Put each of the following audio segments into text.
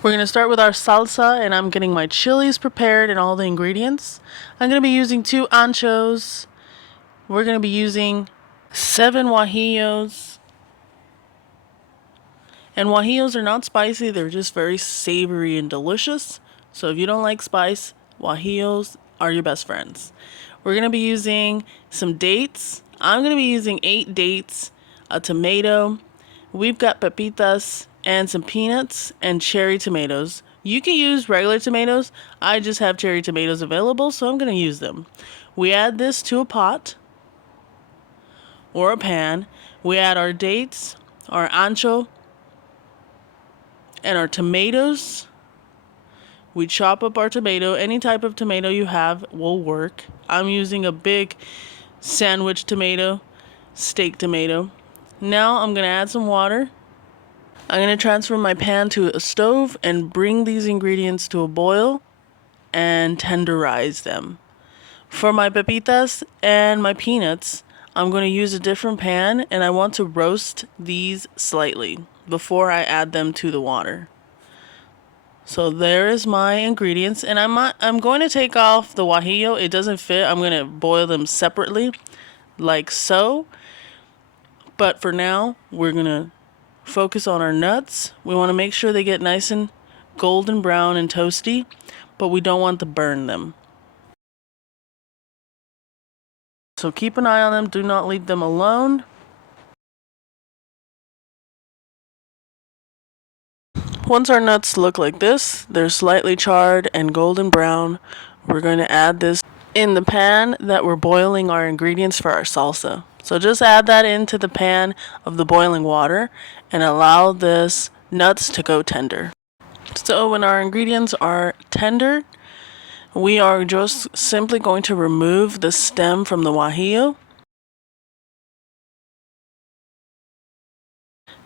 We're going to start with our salsa, and I'm getting my chilies prepared and all the ingredients. I'm going to be using 2 anchos. We're going to be using 7 guajillos. And guajillos are not spicy, they're just very savory and delicious. So if you don't like spice, guajillos are your best friends. We're going to be using some dates. I'm going to be using 8 dates, a tomato. We've got pepitas and some peanuts and cherry tomatoes. You can use regular tomatoes. I just have cherry tomatoes available, so I'm going to use them. We add this to a pot or a pan. We add our dates, our ancho, and our tomatoes. We chop up our tomato. Any type of tomato you have will work. I'm using a big sandwich tomato, steak tomato. Now I'm going to add some water. I'm going to transfer my pan to a stove and bring these ingredients to a boil and tenderize them. For my pepitas and my peanuts, I'm going to use a different pan, and I want to roast these slightly before I add them to the water. So there is my ingredients, and I'm going to take off the guajillo. It doesn't fit. I'm going to boil them separately like so. But for now, we're going to focus on our nuts. We want to make sure they get nice and golden brown and toasty, but we don't want to burn them. So keep an eye on them. Do not leave them alone. Once our nuts look like this, they're slightly charred and golden brown, we're going to add this in the pan that we're boiling our ingredients for our salsa. So just add that into the pan of the boiling water and allow this nuts to go tender. So when our ingredients are tender, we are just simply going to remove the stem from the guajillo.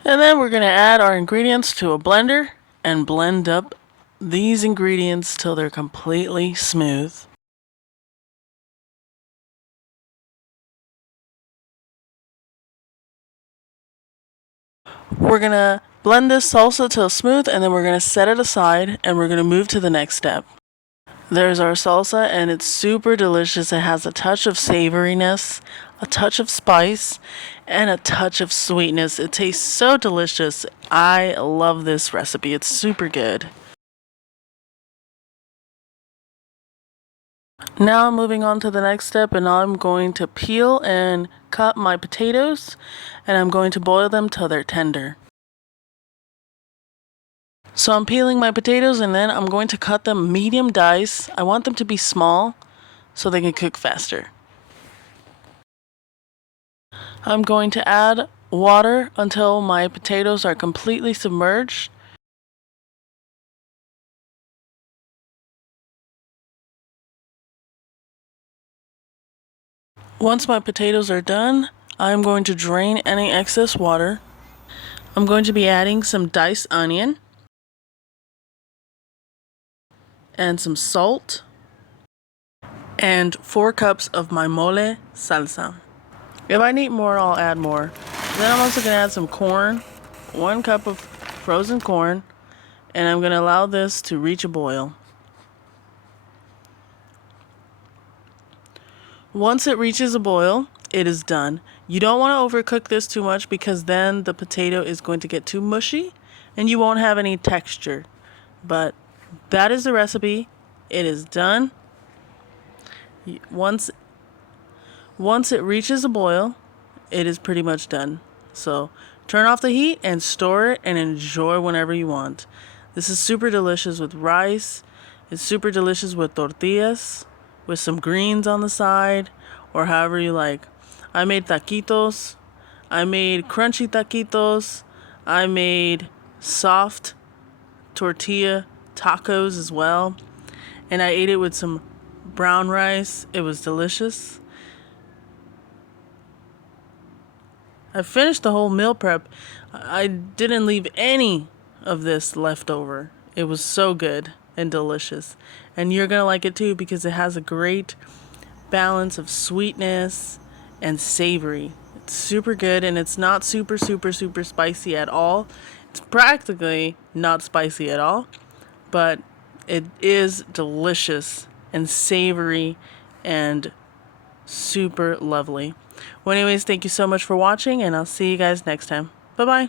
And then we're going to add our ingredients to a blender and blend up these ingredients till they're completely smooth. We're going to blend this salsa till smooth, and then we're going to set it aside, and we're going to move to the next step. There's our salsa, and it's super delicious. It has a touch of savoriness, a touch of spice, and a touch of sweetness. It tastes so delicious. I love this recipe. It's super good. Now I'm moving on to the next step, and I'm going to peel and cut my potatoes, and I'm going to boil them till they're tender. So I'm peeling my potatoes, and then I'm going to cut them medium dice. I want them to be small so they can cook faster. I'm going to add water until my potatoes are completely submerged. Once my potatoes are done, I'm going to drain any excess water. I'm going to be adding some diced onion and some salt and 4 cups of my mole salsa. If I need more, I'll add more. Then I'm also going to add some corn, 1 cup of frozen corn, and I'm going to allow this to reach a boil. Once it reaches a boil, it is done. You don't want to overcook this too much because then the potato is going to get too mushy and you won't have any texture. But that is the recipe. It is done. Once it reaches a boil, it is pretty much done. So turn off the heat and store it and enjoy whenever you want. This is super delicious with rice. It's super delicious with tortillas, with some greens on the side, or however you like. I made taquitos. I made crunchy taquitos. I made soft tortilla tacos as well. And I ate it with some brown rice. It was delicious. I finished the whole meal prep. I didn't leave any of this left over. It was so good and delicious. And you're going to like it too because it has a great balance of sweetness and savory. It's super good, and it's not super spicy at all. It's practically not spicy at all, but it is delicious and savory and super lovely. Well, anyways, thank you so much for watching, and I'll see you guys next time. Bye-bye.